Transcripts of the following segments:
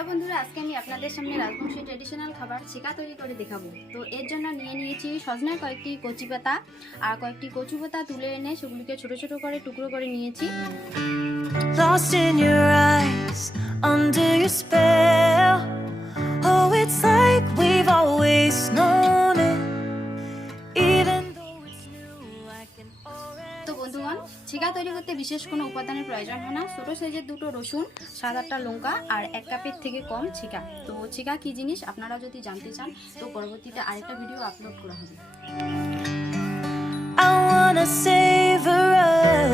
Hello বন্ধুরা, আজকে আমি আপনাদের সামনে রাজবংশী ট্রেডিশনাল খাবার ছেকা তৈরি করে দেখাবো। তো এর জন্য নিয়েছি সজনের কয়েকটি কচি পাতা আর কয়েকটি কচু পাতা তুলে এনে সেগুলিকে ছোট ছোট করে টুকরো করে নিয়েছি। Lost in your eyes, under your spell. Oh, it's like we've always known it. Even though it's new, I can already. তো বন্ধুগণ, ছেকা তৈরি করতে বিশেষ কোনো উপাদানের প্রয়োজন হয় না। ছোট সাইজের দুটো রসুন, 7-8টা লঙ্কা আর 1 কাপের থেকে কম ছেকা। তো ছেকা কি জিনিস আপনারা যদি জানতে চান তো পরবর্তীতে আরেকটা ভিডিও আপলোড করা হবে। I wanna savor us.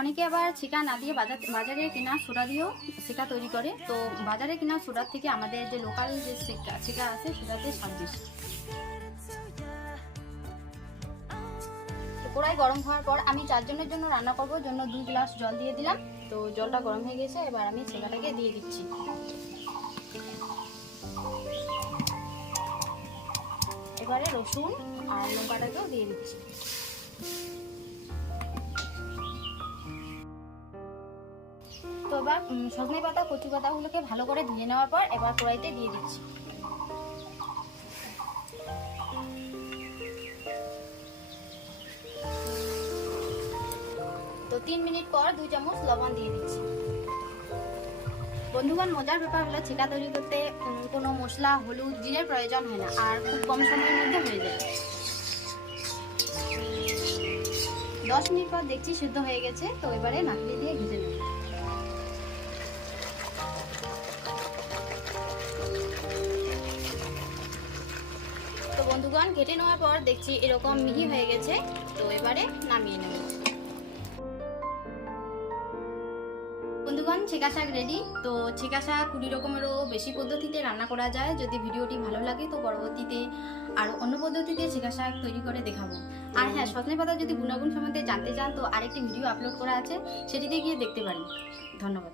অনেকে আবার ছেকা না দিয়ে বাজারে কেনা সোডা দিয়েও ছেকা তৈরি করে। তো বাজারে কেনা সোডার থেকে আমাদের যে লোকাল যে ছেকা আছে সেটাতে স্বাদ বেশি। কড়াই গরম হওয়ার পর আমি 4 জনের জন্য রান্না করবো জন্য 2 গ্লাস জল দিয়ে দিলাম। তো জলটা গরম হয়ে গেছে, এবার আমি ছেকাটাকে দিয়ে দিচ্ছি। এবারে রসুন আর লঙ্কাটাকেও দিয়ে দিচ্ছি। তো এবার সজনে পাতা কচু পাতাগুলোকে ভালো করে ধুয়ে নেওয়ার পর এবার কড়াইতে দিয়ে দিচ্ছি। তো 3 মিনিট পর 2 চামচ লবণ দিয়ে দিচ্ছি। বন্ধুগণ, মজার ব্যাপার হলো ছেকা তৈরি করতে কোনো মশলা, হলুদ, জিরের প্রয়োজন হয় না আর খুব কম সময়ের মধ্যে হয়ে যায়। 10 মিনিট পর দেখছি সিদ্ধ হয়ে গেছে। তো এবারে নাকড়ি দিয়ে ভেজে নেব। তো বন্ধুগণ, ঘেটে নেওয়ার পর দেখছি এরকম মিহি হয়ে গেছে। তো এবারে নামিয়ে নেব। বন্ধুগণ, ছেকা শাক রেডি। তো ছেকা শাক 20 রকমেরও বেশি পদ্ধতিতে রান্না করা যায়। যদি ভিডিওটি ভালো লাগে তো পরবর্তীতে আরও অন্য পদ্ধতিতে ছেকা শাক তৈরি করে দেখাবো। আর হ্যাঁ, সজনে পাতা যদি গুণাগুণ সম্বন্ধে জানতে চান তো আরেকটি ভিডিও আপলোড করা আছে, সেটিতে গিয়ে দেখতে পারেন। ধন্যবাদ।